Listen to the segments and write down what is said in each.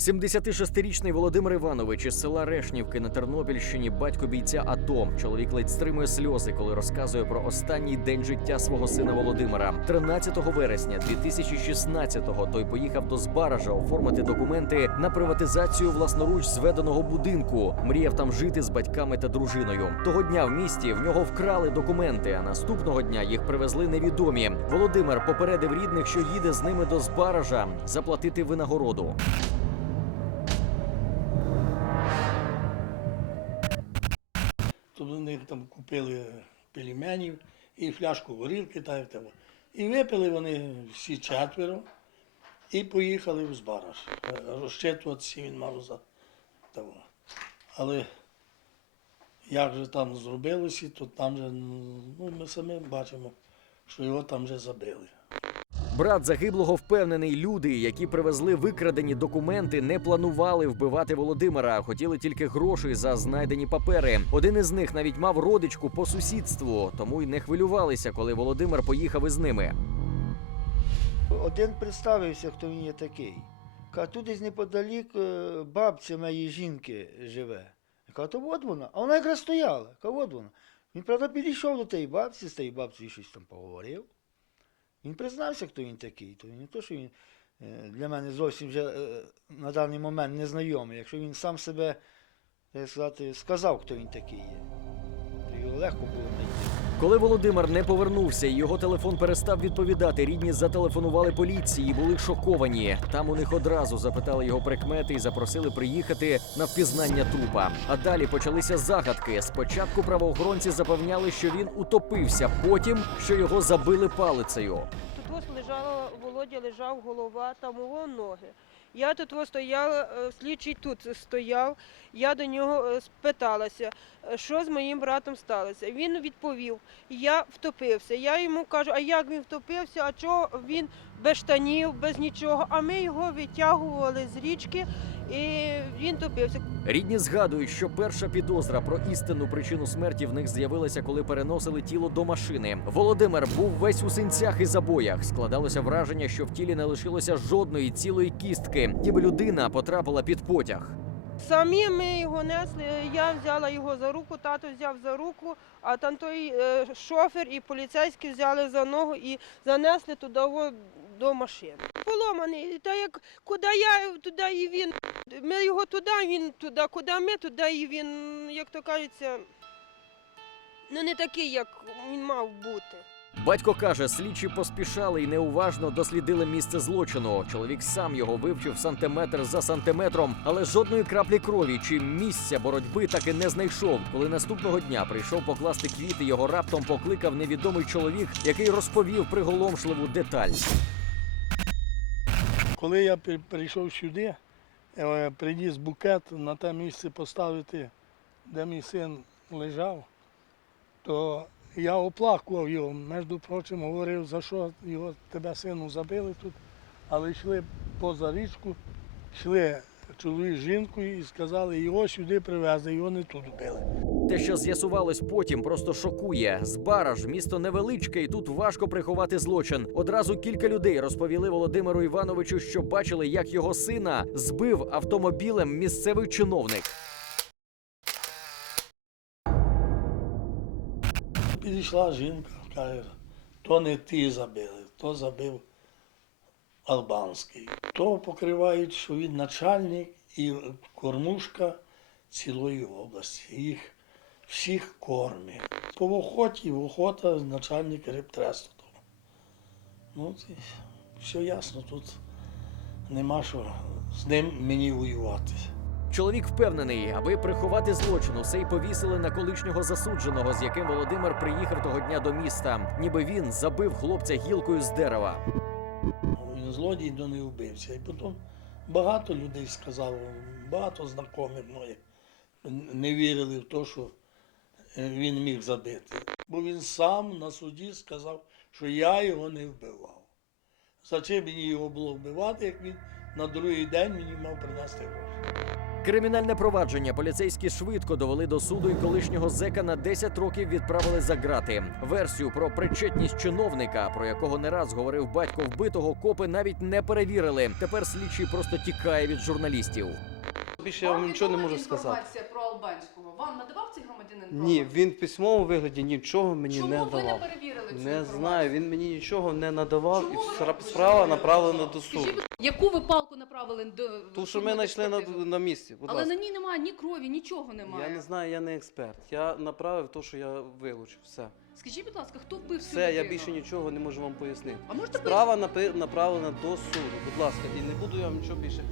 76-річний Володимир Іванович із села Решнівки на Тернопільщині, батько бійця АТО. Чоловік ледь стримує сльози, коли розказує про останній день життя свого сина Володимира. 13 вересня 2016-го той поїхав до Збаража оформити документи на приватизацію власноруч зведеного будинку. Мріяв там жити з батьками та дружиною. Того дня в місті в нього вкрали документи, а наступного дня їх привезли невідомі. Володимир попередив рідних, що їде з ними до Збаража заплатити винагороду. Тут вони там купили пельменів і фляжку горілки, та там. І випили вони всі четверо і поїхали в Збараж. Розчитуватися він мав за того. Але як же там зробилося, то там же, ну, ми самі бачимо, що його там вже забили. Брат загиблого впевнений, люди, які привезли викрадені документи, не планували вбивати Володимира, а хотіли тільки грошей за знайдені папери. Один із них навіть мав родичку по сусідству, тому й не хвилювалися, коли Володимир поїхав із ними. Один представився, хто він є такий. Каже, тут десь неподалік е, бабця моєї жінки живе. Я то от вона. А вона якраз стояла. Кажу, от вона. Він, правда, підійшов до тієї бабці, з тією бабцею щось там поговорив. Він признався, хто він такий. То не то, що він е, для мене зовсім вже е, на даний момент незнайомий. Якщо він сам себе, як сказати, сказав, хто він такий є, то його легко було знайти. Коли Володимир не повернувся і його телефон перестав відповідати, рідні зателефонували поліції були шоковані. Там у них одразу запитали його прикмети і запросили приїхати на впізнання трупа. А далі почалися загадки. Спочатку правоохоронці запевняли, що він утопився, потім що його забили палицею. Тут ось лежала, Володя лежав голова, там його ноги. Я тут стояла, е, слідчий тут стояв, я до нього е, спиталася, е, що з моїм братом сталося. Він відповів, я втопився. Я йому кажу, а як він втопився, а чого він без штанів, без нічого. А ми його витягували з річки і він топився. Рідні згадують, що перша підозра про істинну причину смерті в них з'явилася, коли переносили тіло до машини. Володимир був весь у синцях і забоях. Складалося враження, що в тілі не лишилося жодної цілої кістки, ніби людина потрапила під потяг. Самі ми його несли. Я взяла його за руку, тато взяв за руку, а там той е, шофер і поліцейські взяли за ногу і занесли туди до машини. Поломаний, та як куди я, туди і він. Ми його туди, він туди, куди ми, туди і він, як то кажеться, ну не такий, як він мав бути. Батько каже, слідчі поспішали і неуважно дослідили місце злочину. Чоловік сам його вивчив сантиметр за сантиметром, але жодної краплі крові чи місця боротьби так і не знайшов. Коли наступного дня прийшов покласти квіти, його раптом покликав невідомий чоловік, який розповів приголомшливу деталь. Коли я прийшов сюди, е, приніс букет на те місце поставити, де мій син лежав, то я оплакував його. Між прочим, говорив, за що його тебе сину забили тут, але йшли поза річку, йшли чоловік з жінкою і сказали, його сюди привезли, його не тут вбили. Те, що з'ясувалось потім, просто шокує. Збараж місто невеличке, і тут важко приховати злочин. Одразу кілька людей розповіли Володимиру Івановичу, що бачили, як його сина збив автомобілем місцевий чиновник. Підійшла жінка, каже, то не ти забили, то забив албанський. То покривають, що він начальник і кормушка цілої області. Їх всіх кормить. По охоті, охота начальник рептресту. того. Ну, все ясно, тут нема що з ним мені воювати. Чоловік впевнений, аби приховати злочин, усе й повісили на колишнього засудженого, з яким Володимир приїхав того дня до міста. Ніби він забив хлопця гілкою з дерева. Він злодій до не вбився. І потім багато людей сказало, багато знайомих моїх не вірили в те, що е, він міг забити. Бо він сам на суді сказав, що я його не вбивав. За чим мені його було вбивати, як він на другий день мені мав принести гроші. Кримінальне провадження поліцейські швидко довели до суду і колишнього зека на 10 років відправили за грати. Версію про причетність чиновника, про якого не раз говорив батько вбитого, копи навіть не перевірили. Тепер слідчий просто тікає від журналістів. Більше я вам нічого не можу сказати. інформація про Албанського. Вам надавав цей громадянин Ні, він в письмовому вигляді нічого мені Чому не ви не давав. перевірили цю Не інформацію? знаю, він мені нічого не надавав, Чому і ви сра- справа направлена до суду. Скажіть, яку ви палку направили до Ту, що ми знайшли на, на місці. Будь Але ласка. на ній немає ні крові, нічого немає. Я не знаю, я не експерт. Я направив те, що я вилучив. Все. Скажіть, будь ласка, хто вбив цю Все, я людину? більше нічого не можу вам пояснити. А можете Справа напи- направлена до суду. Будь ласка, і не буду я вам нічого більше.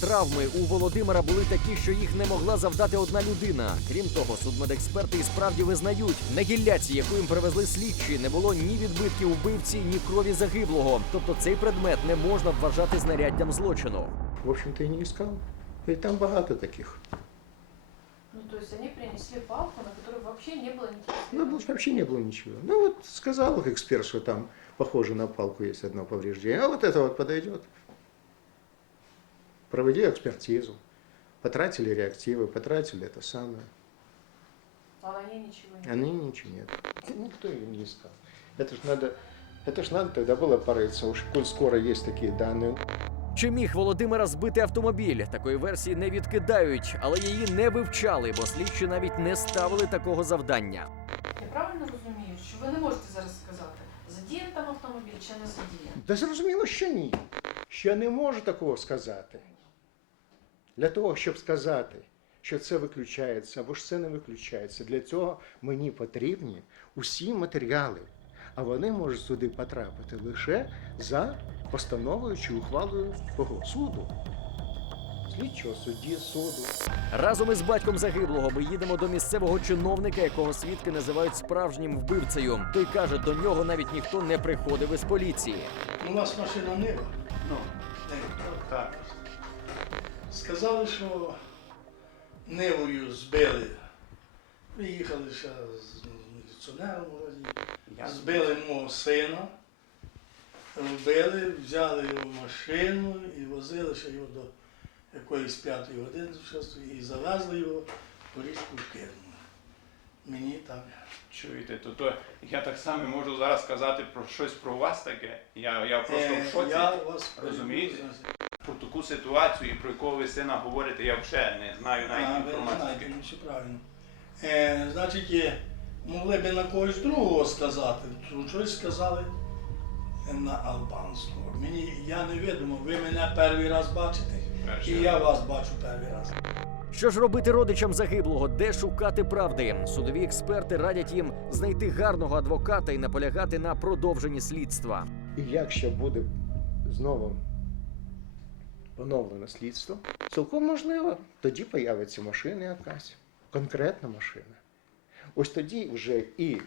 Травми у Володимира були такі, що їх не могла завдати одна людина. Крім того, судмедексперти і справді визнають, на гілляці, яку їм привезли слідчі, не було ні відбитків вбивці, ні крові загиблого. Тобто цей предмет не можна вважати знаряддям злочину. В общем-то, и не искал. И там багато таких. Ну, то есть они принесли палку, на которой вообще не было никаких Ну, следов. вот вообще не было ничего. Ну, вот сказал эксперт, что там похоже на палку есть одно повреждение. А вот это вот подойдет. Проведи экспертизу. Потратили реактивы, потратили это самое. А на ней ничего не А ныне ничего нет. Никто ее не искал. Это ж надо, это ж надо тогда было порыться. Уж коль скоро есть такие данные. Чи міг Володимира збити автомобіль? Такої версії не відкидають, але її не вивчали, бо слідчі навіть не ставили такого завдання. Я правильно розумію, що ви не можете зараз сказати, задіян там автомобіль чи не задіян? Да зрозуміло, що ні. Що не можу такого сказати. Для того, щоб сказати, що це виключається або ж це не виключається, для цього мені потрібні усі матеріали. А вони можуть сюди потрапити лише за постановою чи ухвалою суду. Слідчого судді, суду. Разом із батьком загиблого ми їдемо до місцевого чиновника, якого свідки називають справжнім вбивцею. Той каже, до нього навіть ніхто не приходив із поліції. У нас машина нива. Ну, так. Сказали, що нивою збили. Приїхали ще з міліціонером вроді. Збили мого сина, вбили, взяли його в машину і возили ще його до якоїсь п'ятої години шостої, і завезли його в річку кинули. Мені так. Чуєте, то, то я так само можу зараз сказати про щось про вас таке. Я, я просто Е, в шоці. Я вас розумієте? Про таку ситуацію про якого ви сина говорите, я взагалі не знаю навіть ви інформації. знаєте, ну все правильно. Е, значить, е, могли б на когось другого сказати, то щось сказали на албанського. Мені я невідомо, ви мене перший раз бачите, Перший і я вас бачу перший раз. Що ж робити родичам загиблого? Де шукати правди? Судові експерти радять їм знайти гарного адвоката і наполягати на продовженні слідства. І якщо буде знову поновлено слідство, цілком можливо, тоді появиться машина якась, конкретна машина. Ось тоді вже і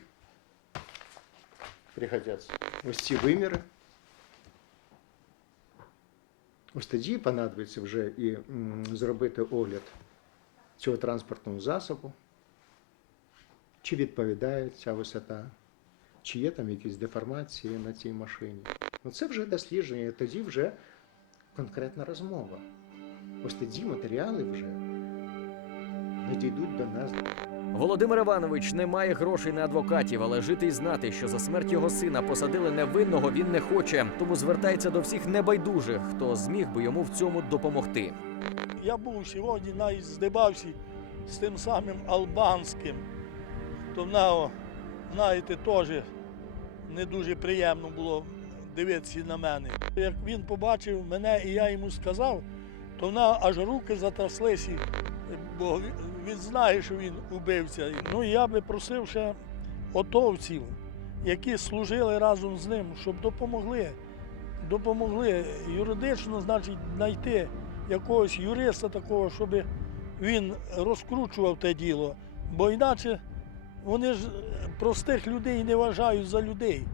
пригодяться ось ці виміри. Ось тоді понадобиться вже і зробити огляд цього транспортного засобу, чи відповідає ця висота, чи є там якісь деформації на цій машині. Ну це вже дослідження, і тоді вже конкретна розмова. Ось тоді матеріали вже надійдуть до нас. Володимир Іванович не має грошей на адвокатів, але жити й знати, що за смерть його сина посадили невинного, він не хоче. Тому звертається до всіх небайдужих, хто зміг би йому в цьому допомогти. Я був сьогодні навіть здибався з тим самим албанським. То в нього, знаєте, теж не дуже приємно було дивитися на мене. Як він побачив мене і я йому сказав, то в нього аж руки затряслися, бо він- знає, що він убивця. Ну я би просив ще отовців, які служили разом з ним, щоб допомогли. Допомогли юридично, значить, знайти якогось юриста такого, щоб він розкручував те діло. Бо іначе вони ж простих людей не вважають за людей.